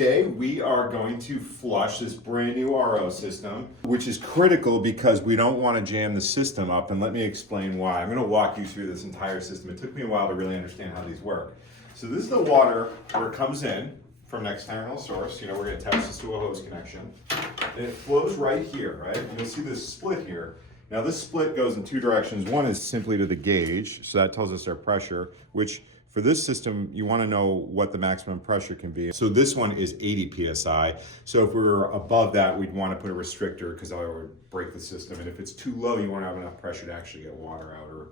today we are going to flush this brand new RO system, which is critical because we don't want to jam the system up, and let me explain why. I'm going to walk you through this entire system. It took me a while to really understand how these work. So this is the water where it comes in from an external source. You know, we're going to attach this to a hose connection. And it flows right here, right? And you'll see this split here. Now this split goes in two directions. One is simply to the gauge, so that tells us our pressure, which for this system, you want to know what the maximum pressure can be. So this one is 80 PSI. So if we were above that, we'd want to put a restrictor because that would break the system. And if it's too low, you want to have enough pressure to actually get water out, or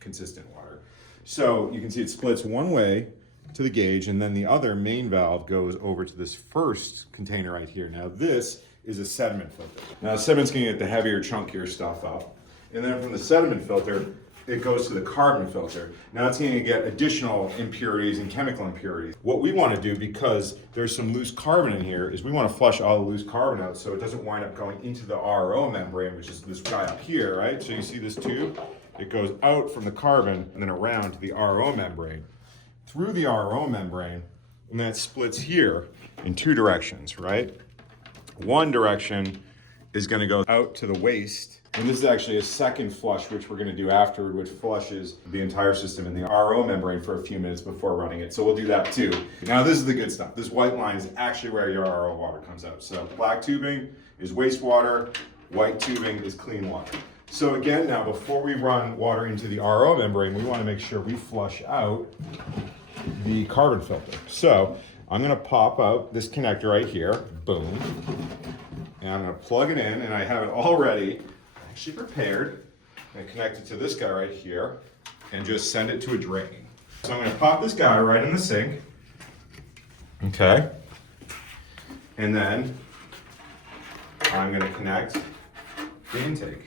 consistent water. So you can see it splits one way to the gauge, and then the other main valve goes over to this first container right here. Now this is a sediment filter. Now sediment's going to get the heavier, chunkier stuff up. And then from the sediment filter, it goes to the carbon filter. Now it's going to get additional impurities and chemical impurities. What we want to do, because there's some loose carbon in here, is we want to flush all the loose carbon out so it doesn't wind up going into the RO membrane, which is this guy up here, right? So you see this tube? It goes out from the carbon and then around to the RO membrane. Through the RO membrane, and that splits here in two directions, right? One direction is going to go out to the waste. And this is actually a second flush, which we're going to do afterward, which flushes the entire system in the RO membrane for a few minutes before running it. So we'll do that too. Now this is the good stuff. This white line is actually where your RO water comes out. So black tubing is wastewater, white tubing is clean water. So again, now before we run water into the RO membrane, we want to make sure we flush out the carbon filter. So I'm going to pop out this connector right here, boom, and I'm going to plug it in, and I have it already actually prepared. I'm going to connect it to this guy right here and just send it to a drain. So I'm going to pop this guy right in the sink, okay, and then I'm going to connect the intake.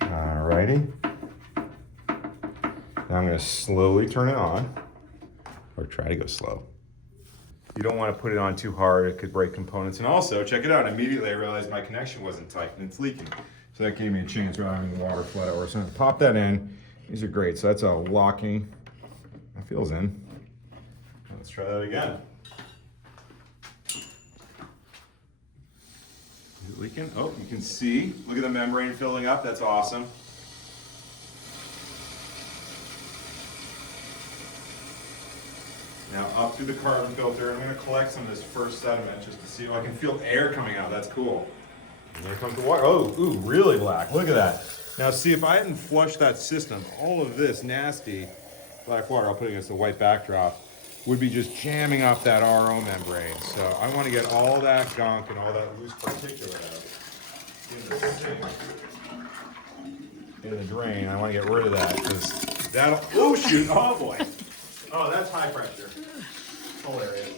Alrighty. Now I'm going to slowly turn it on, or try to go slow. You don't want to put it on too hard, it could break components. And also, check it out, immediately I realized my connection wasn't tight and it's leaking. So that gave me a chance rather than having the water flood over. So I'm going to pop that in. These are great. So that's a locking. That feels in. Let's try that again. Is it leaking? Oh, you can see. Look at the membrane filling up. That's awesome. Now up through the carbon filter, I'm going to collect some of this first sediment just to see. Oh, I can feel air coming out. That's cool. And there comes the water. Oh, ooh, really black. Look at that. Now see, if I hadn't flushed that system, all of this nasty black water, I'll put it against the white backdrop, would be just jamming up that RO membrane. So I want to get all that gunk and all that loose particulate out in the sink, in the drain. I want to get rid of that because that'll, oh shoot, oh boy. Oh, that's high pressure. Hilarious.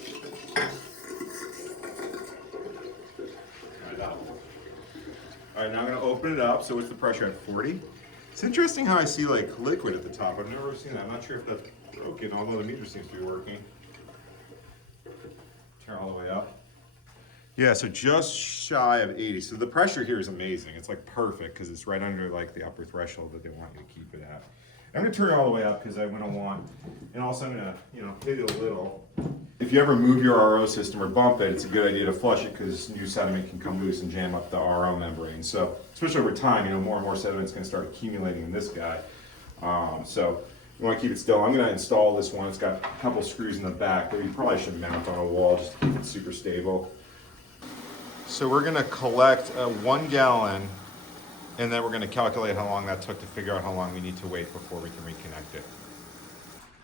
All right, now I'm going to open it up. So what's the pressure at 40? It's interesting how I see like liquid at the top. I've never seen that. I'm not sure if that's broken, although the meter seems to be working. Turn all the way up. Yeah, so just shy of 80. So the pressure here is amazing. It's like perfect because it's right under like the upper threshold that they want you to keep it at. I'm going to turn it all the way up because I'm going to want, and also I'm going to, hit it a little. If you ever move your RO system or bump it, it's a good idea to flush it because new sediment can come loose and jam up the RO membrane. So, especially over time, more and more sediment is going to start accumulating in this guy. So you want to keep it still. I'm going to install this one. It's got a couple screws in the back that you probably should mount on a wall just to keep it super stable. So we're going to collect 1 gallon. And then we're going to calculate how long that took to figure out how long we need to wait before we can reconnect it.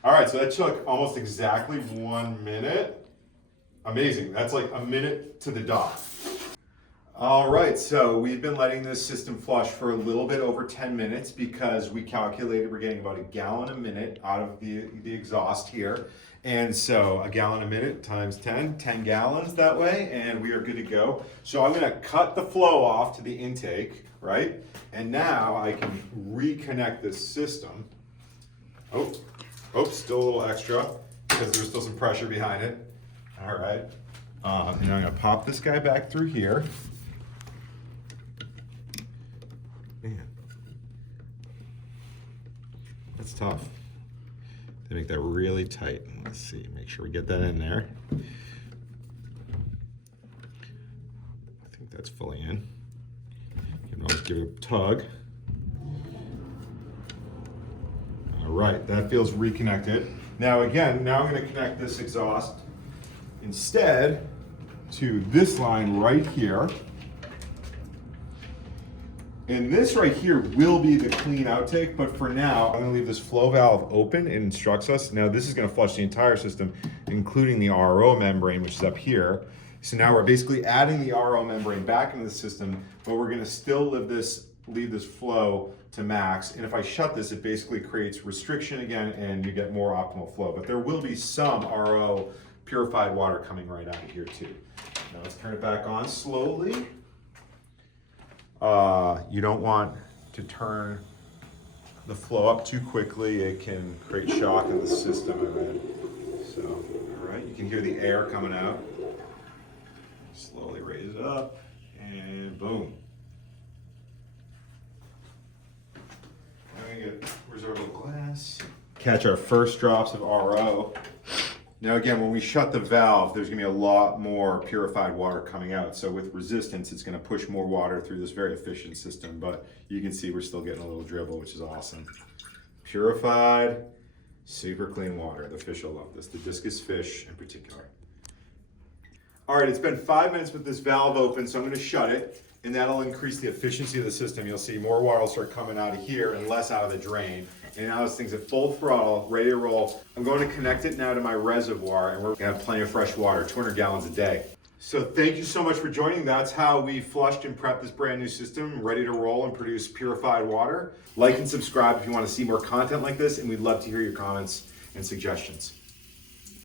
All right, so that took almost exactly 1 minute. Amazing. That's like a minute to the dot. All right, so we've been letting this system flush for a little bit over 10 minutes because we calculated we're getting about 1 gallon a minute out of the exhaust here. And so 1 gallon a minute times 10 gallons that way, and we are good to go. So I'm going to cut the flow off to the intake, right? And now I can reconnect this system. Oh, still a little extra because there's still some pressure behind it. All right. And I'm going to pop this guy back through here. Man. That's tough. They make that really tight. Let's see, make sure we get that in there. I think that's fully in. You can always give it a tug. All right, that feels reconnected. Now again, now I'm going to connect this exhaust instead to this line right here. And this right here will be the clean outtake, but for now, I'm gonna leave this flow valve open. It instructs us. Now this is gonna flush the entire system, including the RO membrane, which is up here. So now we're basically adding the RO membrane back into the system, but we're gonna still leave this flow to max. And if I shut this, it basically creates restriction again, and you get more optimal flow. But there will be some RO purified water coming right out of here too. Now let's turn it back on slowly. You don't want to turn the flow up too quickly. It can create shock in the system, I read. So, all right, you can hear the air coming out. Slowly raise it up, and boom. Where's our little glass? Catch our first drops of RO. Now again, when we shut the valve, there's gonna be a lot more purified water coming out. So with resistance, it's gonna push more water through this very efficient system, but you can see we're still getting a little dribble, which is awesome. Purified, super clean water. The fish will love this, the discus fish in particular. All right, it's been 5 minutes with this valve open, so I'm gonna shut it, and that'll increase the efficiency of the system. You'll see more water will start coming out of here and less out of the drain. And now this thing's at full throttle, ready to roll. I'm going to connect it now to my reservoir, and we're gonna have plenty of fresh water, 200 gallons a day. So thank you so much for joining. That's how we flushed and prepped this brand new system, ready to roll and produce purified water. Like and subscribe if you want to see more content like this, and we'd love to hear your comments and suggestions.